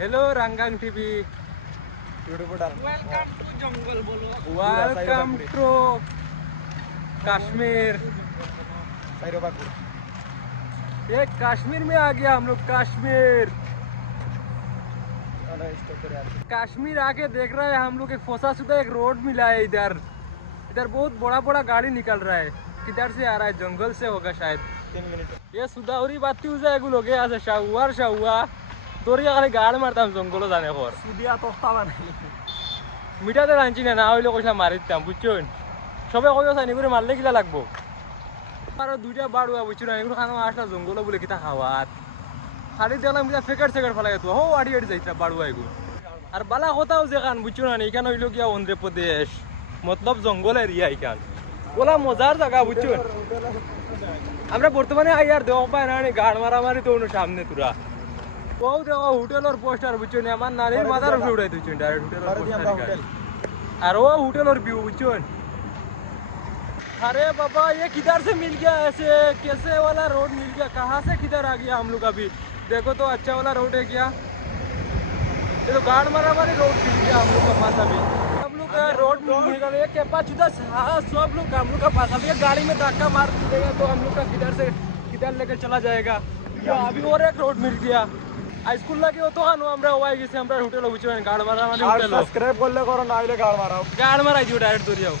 Hello रंगांग TV welcome to जंगल बोलो welcome to Kashmir. ये कश्मीर में आ गया हम लोग। कश्मीर कश्मीर आके देख रहे हैं हम लोग। एक फोसा सुधा एक रोड मिला है इधर। इधर बहुत बड़ा बड़ा गाड़ी निकल रहा है। किधर से आ रहा है? जंगल से होगा शायद। 3 मिनिट ये सुधावरी बाती उसे एगुलो के আছে শাহুয়ার শাহুয়া তোরিয়া খালি গাড় মারতাম জঙ্গল জানে খর সুদিয়া তোফতা বানাই মিটাতে রাঞ্চি না হইলে কইলা মারিতাম বুঝছেন। সবে কইও চাইনি করে মারলে কিলা লাগবো। আর দুইটা বাড়ুয়া বুঝছেন এগুলো খানো আসলা জঙ্গল বলে কিতা খাওয়াত খালি দেখলাম কিতা ফেকার সেকার ফেলাই তো হো আড়ি আড়ি যাইতা বাড়ুয়া এগুলো। আর বালা কথাও যে কান বুঝছো না এখানে হইলো গিয়া অন্ধ্রপ্রদেশ মতলব জঙ্গল এরিয়া এখান ওলা মজার জায়গা বুঝছো। আমরা বর্তমানে আইয়ার দেখ পাই না গাড় মারামারি তো সামনে তুরা ও দেখো হোটেলের পোস্টার বুঝছো আমার নানির মাথার উপরে উঠাই দিচ্ছেন ডাইরেক্ট হোটেলের পোস্টার। আর ও হোটেলের ভিউ বুঝছো। अरे बाबा ये किधर से मिल गया? ऐसे कैसे वाला रोड मिल गया? कहाँ से किधर आ गया हम लोग? अभी देखो तो अच्छा वाला रोड है क्या? ये तो गाड़ मारा वाली रोड मिल गया हम लोग का पास। अभी हम लोग का रोड मिल गया के पास सब लोग हम लोग का पास। अभी गाड़ी में धक्का मार देगा तो हम लोग का किधर से किधर लेकर चला जाएगा। या अभी और एक रोड मिल गया স্কুল লাগে তো খানো আমরা ওয়াই গেছি আমরা হোটেলে বুঝছেন গাড় মারা মানে হোটেল সাবস্ক্রাইব করলে করো না হইলে গাড় মারাও গাড় মারাই দিও ডাইরেক্ট ধরিয়াও।